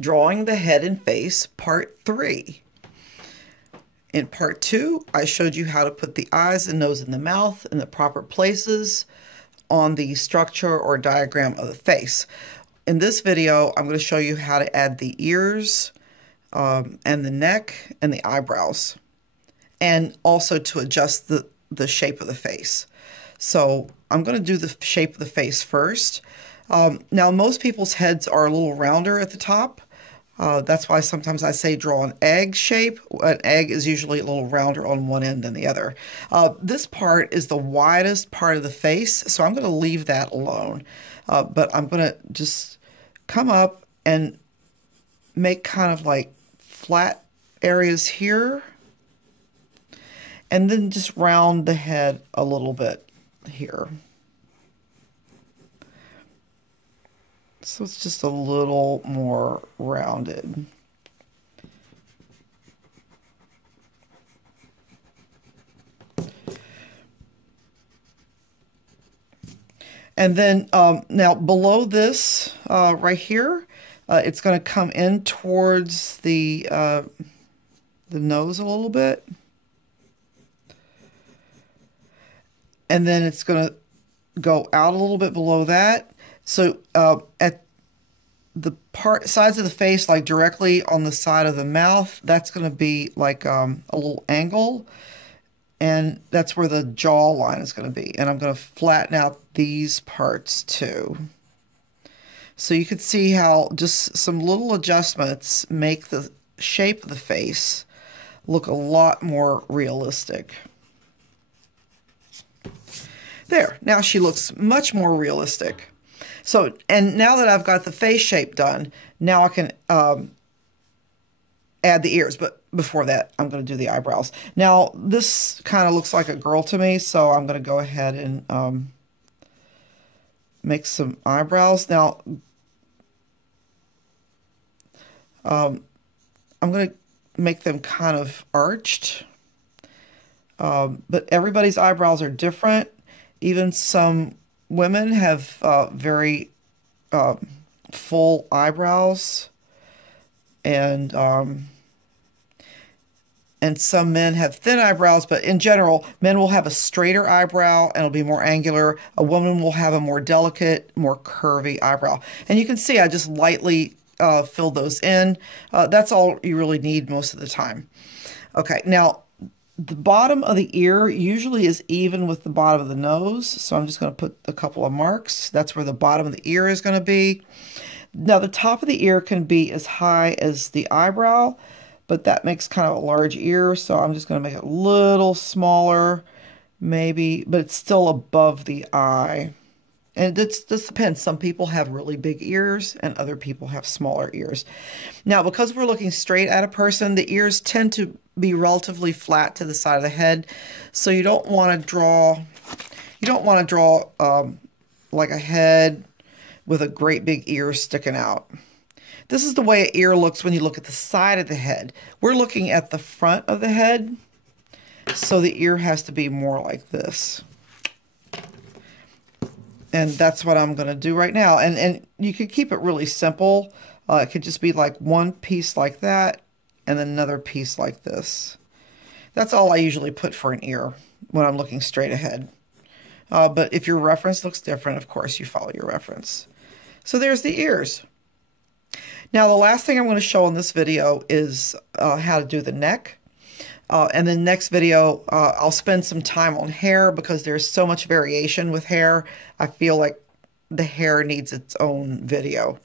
Drawing the Head and Face, Part 3. In Part 2, I showed you how to put the eyes and nose and the mouth in the proper places on the structure or diagram of the face. In this video, I'm going to show you how to add the ears and the neck and the eyebrows, and also to adjust the shape of the face. So I'm going to do the shape of the face first. Now, most people's heads are a little rounder at the top. That's why sometimes I say draw an egg shape. An egg is usually a little rounder on one end than the other. This part is the widest part of the face, so I'm going to leave that alone. But I'm going to just come up and make kind of like flat areas here, and then just round the head a little bit here. So it's just a little more rounded. And then now below this right here, it's going to come in towards the nose a little bit. And then it's going to go out a little bit below that. So at the sides of the face, like directly on the side of the mouth, that's going to be like a little angle. And that's where the jaw line is going to be. And I'm going to flatten out these parts too. So you can see how just some little adjustments make the shape of the face look a lot more realistic. There, now she looks much more realistic. So, and now that I've got the face shape done, now I can add the ears. But before that, I'm going to do the eyebrows. Now, this kind of looks like a girl to me, so I'm going to go ahead and make some eyebrows. Now, I'm going to make them kind of arched. But everybody's eyebrows are different. Even some women have very full eyebrows, and some men have thin eyebrows, but in general, men will have a straighter eyebrow and it'll be more angular. A woman will have a more delicate, more curvy eyebrow. And you can see I just lightly filled those in. That's all you really need most of the time. Okay, now the bottom of the ear usually is even with the bottom of the nose, so I'm just going to put a couple of marks. That's where the bottom of the ear is going to be. Now the top of the ear can be as high as the eyebrow, but that makes kind of a large ear, so I'm just going to make it a little smaller, maybe, but it's still above the eye. And this depends. Some people have really big ears and other people have smaller ears. Now, because we're looking straight at a person, the ears tend to be relatively flat to the side of the head. So you don't want to draw, like a head with a great big ear sticking out. This is the way an ear looks when you look at the side of the head. We're looking at the front of the head, so the ear has to be more like this. And that's what I'm going to do right now. And you could keep it really simple. It could just be like one piece like that and then another piece like this. That's all I usually put for an ear when I'm looking straight ahead. But if your reference looks different, of course, you follow your reference. So there's the ears. Now, the last thing I'm going to show in this video is how to do the neck. And then next video, I'll spend some time on hair because there's so much variation with hair. I feel like the hair needs its own video.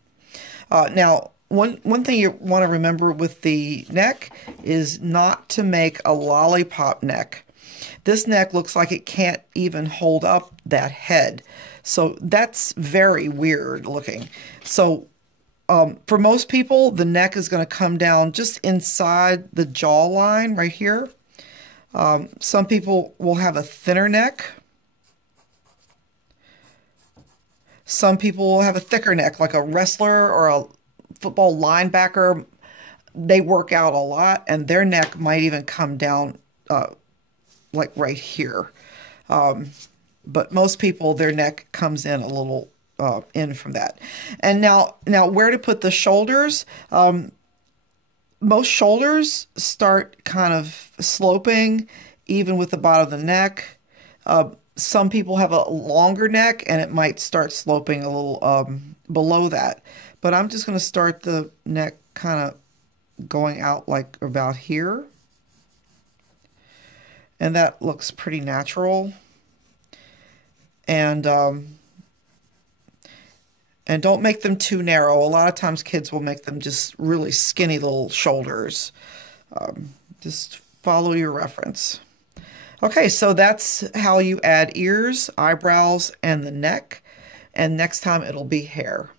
Now, one thing you want to remember with the neck is not to make a lollipop neck. This neck looks like it can't even hold up that head. So that's very weird looking. So for most people, the neck is going to come down just inside the jawline right here. Some people will have a thinner neck. Some people will have a thicker neck, like a wrestler or a football linebacker. They work out a lot, and their neck might even come down like right here. But most people, their neck comes in a little in from that. And now where to put the shoulders? Most shoulders start kind of sloping, even with the bottom of the neck. Some people have a longer neck, and it might start sloping a little below that. But I'm just going to start the neck kind of going out like about here. And that looks pretty natural. And don't make them too narrow. A lot of times kids will make them just really skinny little shoulders. Just follow your reference. Okay, so that's how you add ears, eyebrows, and the neck. And next time it'll be hair.